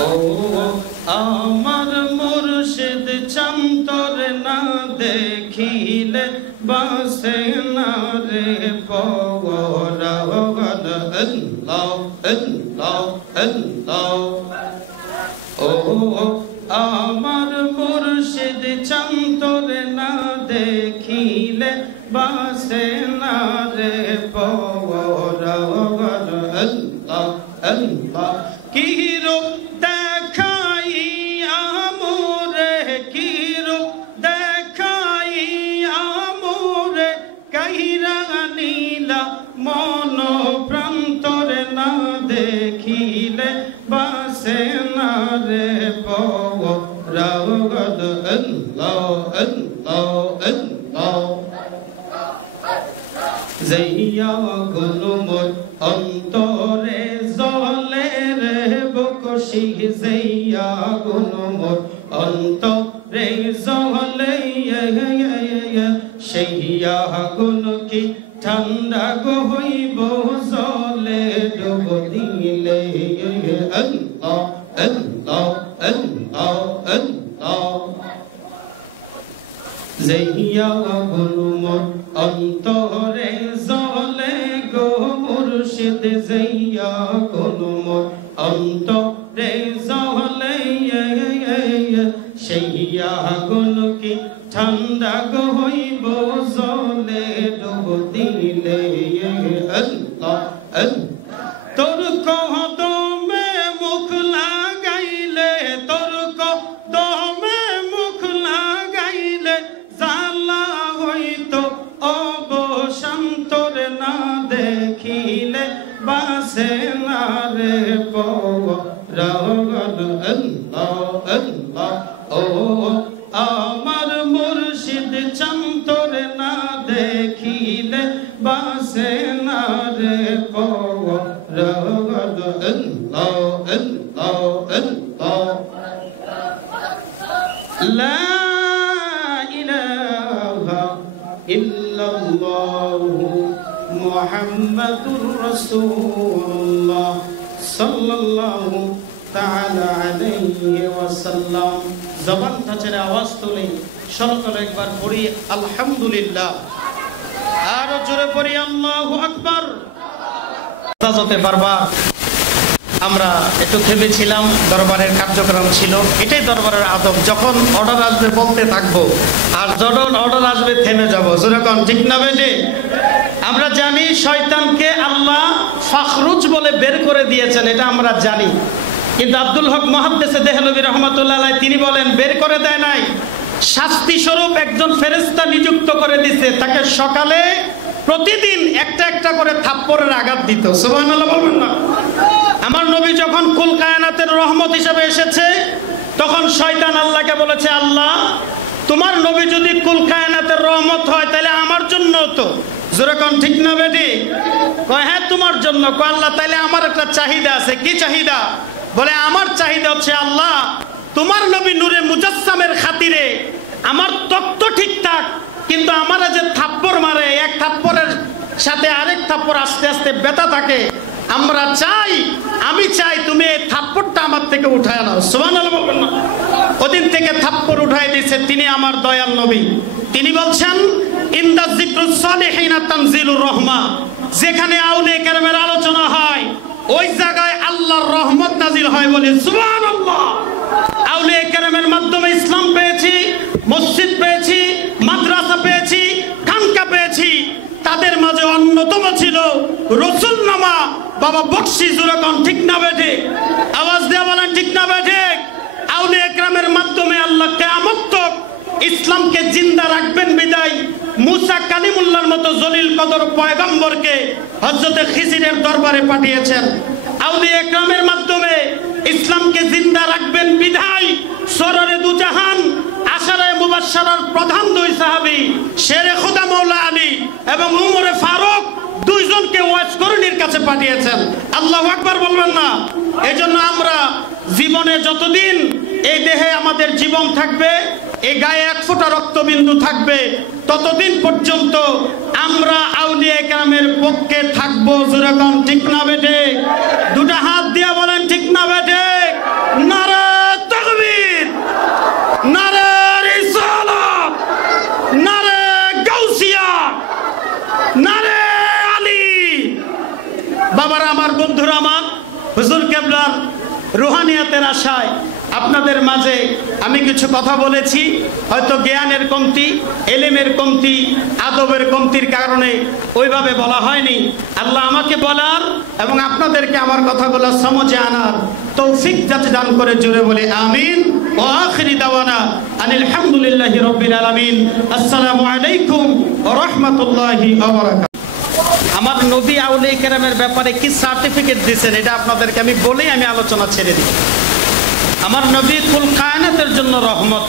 ও আমার মুর্শিদ চন্তর না দেখিলে বাসে না রে পওরা আল্লাহ আল্লাহ আল্লাহ ও আমার মুর্শিদ চন্তর না দেখিলে বাসে না রে পওরা আল্লাহ আল্লাহ কি রূপ দেখাইয়া মোরে কি রূপ দেখাইয়া মোরে কাহিরা নীলা মন প্রান্তর না দেখিলে বাসে না রে পওরা আল্লাহ আল্লাহ আল্লাহ যাইয়া গুনুমত অন্তরে জলে রে বকশি যাইয়া গুনুমত অন্তরে জলে সেইয়া গুন কি ঠান্ডা গো হইব জলে ডুব দিলে আল্লাহ আল্লাহ আল্লাহ আল্লাহ যাইয়া গুনুমত অন্তরে জলে গো মুর্শিদ যাইয়া গুনুমত অন্তরে জলে সেইয়া গুন কি ঠান্ডা গো হইব জলে ডুব দিলে আল্লাহ তোর কদমে মুখ লাগাইলে তোর কদমে মুখ লাগাইলে জালা হইতো অবসন্তর না দেখিলে বাসে না রে পওরা আল্লাহ আল্লাহ ও আমার মুর্শিদ চন্তর না দেখিলে বাসে না রে পওরা আল্লাহ আল্লাহ আল্লাহ লা ইলাহা ইল্লাল্লাহু মুহাম্মাদুর রাসূলুল্লাহ সাল্লাল্লাহু তাআলা আলাইহি ওয়াসাল্লাম জবানটা ছেড়ে আওয়াজ তুলে সকলে একবার পড়ি আলহামদুলিল্লাহ আর জোরে পড়ি আল্লাহু আকবার সাজাতে পারবা আমরা একটু থেমেছিলাম দরবারের কার্যক্রম ছিল এটাই দরবারের আদব যখন অর্ডার আসবে বলতে থাকবো আর যখন অর্ডার আসবে থেমে যাবো যেরকম ঠিক না বেটে আমরা জানি শয়তানকে আল্লাহ ফাখরুজ বলে বের করে দিয়েছেন এটা আমরা জানি কিন্তু আব্দুল হক মুহাদ্দিসে দেহলভী রাহমাতুল্লাহ আলাইহি তিনি বলেন বের করে দেয় নাই শাস্তি স্বরূপ একজন ফেরেশতা নিযুক্ত করে দিয়েছে তাকে সকালে প্রতিদিন একটা একটা করে থাপ্পড়ের আঘাত দিত সুবহানাল্লাহ বলবেন না আমার নবী যখন কুল কায়নাতের রহমত হিসেবে এসেছে তখন শয়তান আল্লাহকে বলেছে আল্লাহ তোমার নবী যদি কুল কায়নাতের রহমত হয় তাহলে আমার জন্য তো যেরকম ঠিক না বেটি কয় হ্যাঁ তোমার জন্য কয় আল্লাহ তাহলে আমার একটা চাহিদা আছে কি চাহিদা বলে আমার চাহিদা হচ্ছে আল্লাহ তোমার নবী নূরে মুজাসসামের খাতিরে আমার তত্ত্ব ঠিক থাক কিন্তু আমারা যে থাপ্পড় মারে এক থাপ্পড়ের সাথে আরেক থাপ্পড় আস্তে আস্তে ব্যথা থাকে আমরা চাই আমি চাই তুমি এই থাপ্পড়টা আমার থেকে উঠায় নাও সুবহানাল্লাহ বলবেন না ওদিন থেকে থাপ্পড় উঠায় দিয়েছে তিনি আমার দয়াল নবী তিনি বলছেন ইনদা যিকরুস সালিহিনা তানজিলুর রহমা যেখানে আউলিয়া কেরামের আলোচনা হয় ওই জায়গায় আল্লাহর রহমত নাজিল হয় বলে সুবহানাল্লাহ আউলিয়া কেরামের মাধ্যমে ইসলাম পেয়েছি মসজিদ পেয়েছি মাদ্রাসা পেয়েছি খানকা পেয়েছি তাদের মাঝে অন্যতম ছিল রসুলনামা বাবা বকশী যখন ঠিক না বেঠে আওয়াজ দেওয়া বলেন ঠিক না বেঠে আউলিয়া কেরামের মাধ্যমে আল্লাহ কিয়ামত তক ইসলামকে জিন্দা রাখবেন বিদায় মুসা কালিমুল্লাহর মতো জলিল কদর পয়গম্বরকে হযরতে খিজিরের দরবারে পাঠিয়েছেন আউলিয়া কেরামের মাধ্যমে ইসলামকে জিন্দা রাখবেন বিদায় সররে দুজাহান আশারায়ে মুবাশশারার প্রধান দুই সাহাবী শেরে খোদা মাওলা আলী এবং উমরে ফারুক দুইজনকে ওয়াজ করণীর কাছে পাঠিয়েছেন আল্লাহু আকবার বলবেন না এজন্য আমরা জীবনে যতদিন এই দেহে আমাদের জীবন থাকবে, এই গায়ে এক ফোঁটা রক্তবিন্দু থাকবে, ততদিন পর্যন্ত আমরা আউলিয়া কেরামের পক্ষে থাকবো। জোরে কোন ঠিক না বেঠে? দুটা হাত দিয়ে বলেন ঠিক না বেঠে? নারে তাকবীর, নারে রিসালাত, নারে গাউসিয়া, নারে আলী। বাবারা আমার, বন্ধুরা আমার, হুজুর কেবলার রুহানিয়াতের আশায় আপনাদের মাঝে আমি কিছু কথা বলেছি। হয়তো জ্ঞানের কমতি, এলেমের কমতি, আদবের কমতির কারণে ওইভাবে বলা হয়নি। আল্লাহ আমাকে বলার এবং আপনাদেরকে আমার কথাগুলো সমঝে আনার তৌফিক যাতে দান করে, জোরে বলে আমিন। ওয়া আখিরি দাওয়ানা আনিল হামদুলিল্লাহি রাব্বিল আলামিন। আসসালামু আলাইকুম ওয়া রাহমাতুল্লাহি ওয়া বারাকাতুহু। আমার নবী আউলিয়া কেরামের ব্যাপারে কি সার্টিফিকেট দিয়েছেন এটা আপনাদেরকে আমি বলেই আমি আলোচনা ছেড়ে দিই। আমার নবী কুল কায়নাতের জন্য রহমত,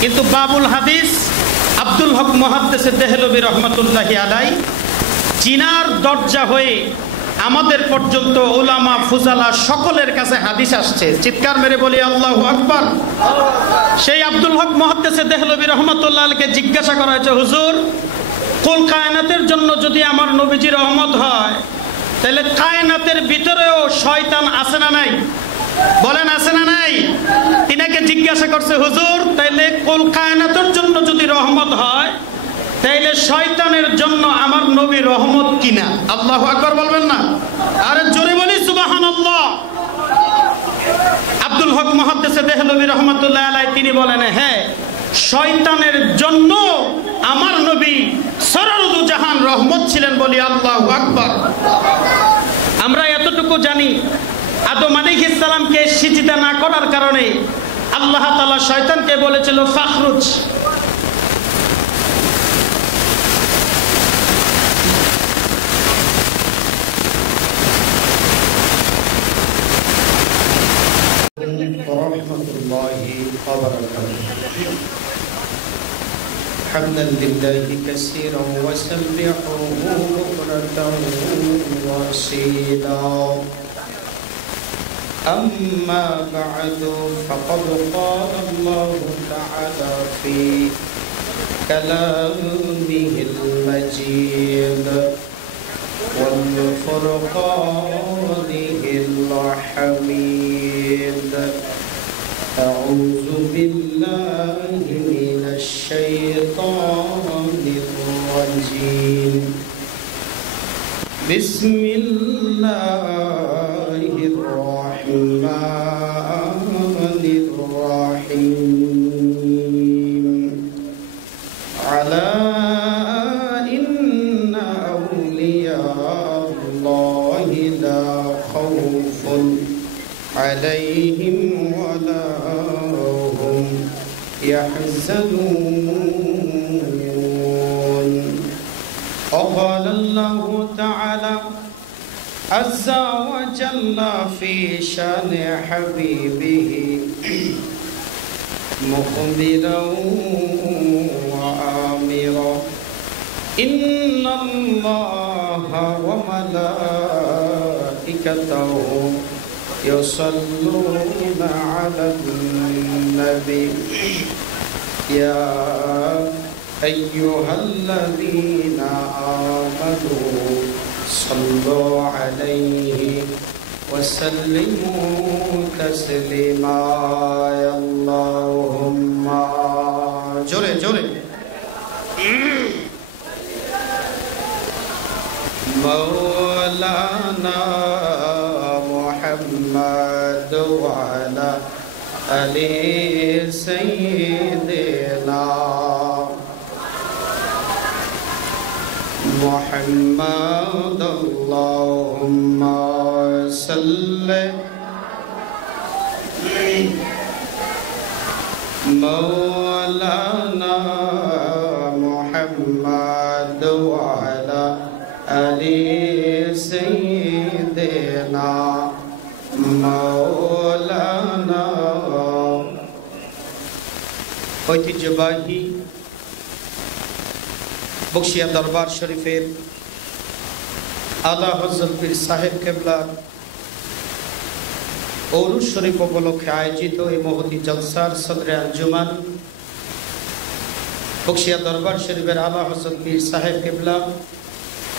কিন্তু বাবুল হাদিস আব্দুল হক মুহাদ্দিস দেহলভী রহমতুল্লাহি আলাই জিনার দরজা হয়ে আমাদের পর্যন্ত উলামা ফুজালা সকলের কাছে হাদিস আসছে। চিৎকার মেরে বলি আল্লাহু আকবার। সেই আব্দুল হক মুহাদ্দিস দেহলভী রহমতুল্লাহ আলাইকে জিজ্ঞাসা করা হয়েছে, হুজুর কুল কায়নাতের জন্য যদি আমার নবীজি রহমত হয়, তাহলে কায়নাতের ভিতরেও শয়তান আছে না নাই? বলেন আছে না নাই? তিনাকে জিজ্ঞাসা করছে, হুজুর তাইলে কুল কায়নাতের জন্য যদি রহমত হয়, তাইলে শয়তানের জন্য আমার নবী রহমত কিনা? আল্লাহু আকবার বলবেন না? আরে জোরে বলি সুবহানাল্লাহ। আব্দুল হক মুহাদ্দিস দেহলভী রহমাতুল্লাহ আলাইহি তিনি বলেন, হ্যাঁ, শয়তানের জন্য আমার নবী সররদু জাহান রহমত ছিলেন, বলি আল্লাহু আকবার। আমরা এতটুকু জানি, আদম আলাইহিস সালামকে সিজদা না করার কারণে আল্লাহ তাআলা শয়তানকে বলেছিল ফাখরুজ। حمدا لله كثيرا وسبحه بكرة وأصيلا. أما بعد فقد قال الله تعالى في كلامه المجيد والفرقانه الحميد. أعوذ بالله من الشيطان الرجيم. بسم الله الرحمن الرحيم. على إن أولياء الله لا خوف عليهم ولا هم يحزنون. وقال الله تعالى عز وجل في شان حبيبه مخبرا وآمرا إن الله وملائكته يصلون على النبي يا أيها الذين آمنوا صلوا عليه وسلموا تسليما. اللهم جوري جوري مولانا محمد وعلى آل سيدنا محمد. اللهم صل مولانا محمد وعلى آل سيدنا مولانا. ঐতিহ্যবাহী বক্সিয়া দরবার শরীফের আলা হযরত পীর সাহেব কেবলার উরুস শরীফ উপলক্ষে আয়োজিত এই মহতি জলসার সদরে আঞ্জুমান বকশিয়া দরবার শরীফের আলা হযরত পীর সাহেব কিবলা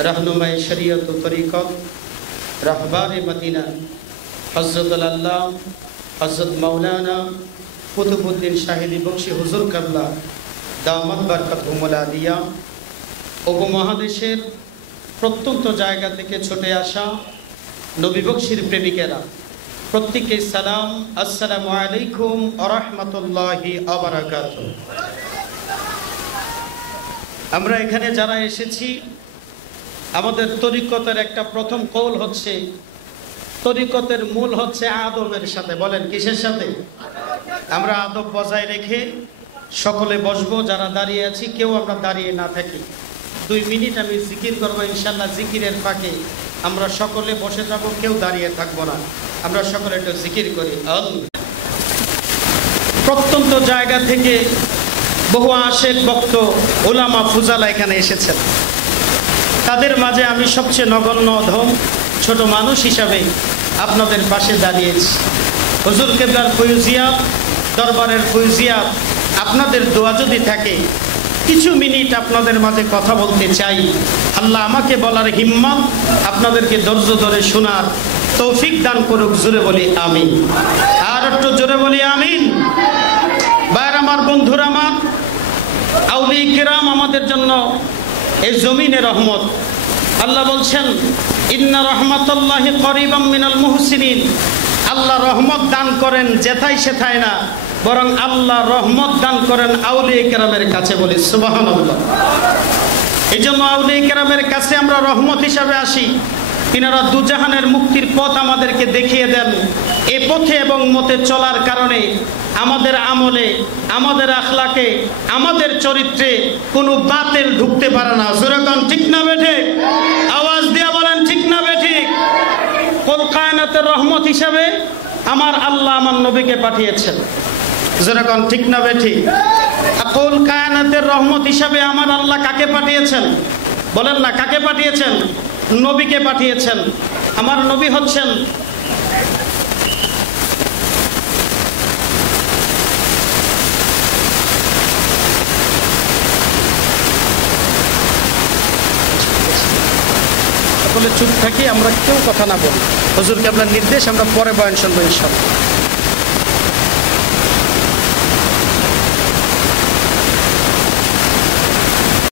রাহনুমায়ে শরীয়ত ও তরিকত রাহবারে মদিনা হযরতুল আল্লাহ হযরত মাওলানা কুতুবউদ্দিন শাহিদি বকশী হুজুর কিবলা দামাত বরকাতুহুল আলিয়া উপমহাদেশের প্রত্যন্ত জায়গা থেকে ছুটে আসা নবী বকশীর প্রেমিকেরা প্রত্যেককে সালাম, আসসালামু আলাইকুম ওয়া রাহমাতুল্লাহি ওয়া বারাকাতুহু। আমরা এখানে যারা এসেছি আমাদের তরিকতের একটা প্রথম কৌল হচ্ছে, তরিকতের মূল হচ্ছে আদবের সাথে। বলেন কিসের সাথে? আমরা আদব বজায় রেখে সকলে বসবো, যারা দাঁড়িয়ে আছি কেউ আমরা দাঁড়িয়ে না থাকি। 2 মিনিট আমি জিকির করবো ইনশাল্লাহ, জিকিরের ফাঁকে আমরা সকলে বসে যাব, কেউ দাঁড়িয়ে থাকবো না। আমরা সকলে একটু জিকির করি। প্রত্যন্ত জায়গা থেকে বহু আশেক ভক্ত ওলামা ফুজালা এখানে এসেছেন। তাদের মাঝে আমি সবচেয়ে নগণ্য অধম ছোট মানুষ হিসাবে আপনাদের পাশে দাঁড়িয়েছি। হুজুর কিবলার ফয়ুজিয়াত, দরবারের ফয়ুজিয়াত, আপনাদের দোয়া যদি থাকে কিছু মিনিট আপনাদের মাঝে কথা বলতে চাই। আল্লাহ আমাকে বলার হিম্মত, আপনাদেরকে ধৈর্য ধরে শোনার তৌফিক দান করুক। জোরে বলি আমিন। আর একটু জোরে বলি আমিন। ভাইরা আমার, বন্ধুরা আমার, আউলিয়া কিরাম আমাদের জন্য এই জমিনে রহমত। আল্লাহ বলছেন ইন্না রাহমাতাল্লাহি করিবাম মিনাল মুহসিনিন। আল্লাহ রহমত দান করেন যেথায় সেথায় না, বরং আল্লাহ রহমত দান করেন আউলিয়া কিরামের কাছে। বলি সুবহানাল্লাহ। এই জন্য আউলিয়া কিরামের কাছে আমরা রহমত হিসাবে আসি। তিনারা দুজাহানের মুক্তির পথ আমাদেরকে দেখিয়ে দেন। এ পথে এবং মতে চলার কারণে আমাদের আমলে, আমাদের আখলাকে, আমাদের চরিত্রে কোনো বাতিল ঢুকতে পারে না। যেরকম ঠিক না বেঠিক? আওয়াজ দিয়া বলেন ঠিক না বেঠিক? কুল কায়নাতের রহমত হিসাবে আমার আল্লাহ আমার নবীকে পাঠিয়েছেন। যেরকম ঠিক না বেঠিক? কুল কায়নাতের রহমত হিসাবে আমার আল্লাহ কাকে পাঠিয়েছেন? বলেন না, কাকে পাঠিয়েছেন? নবীকে পাঠিয়েছেন। আমার নবী হচ্ছেন সকলে চুপ থাকি, আমরা কেউ কথা না বলি। হুজুর কিবলার নির্দেশ, আমরা পরে বয়ান শুনবো ইনশাআল্লাহ।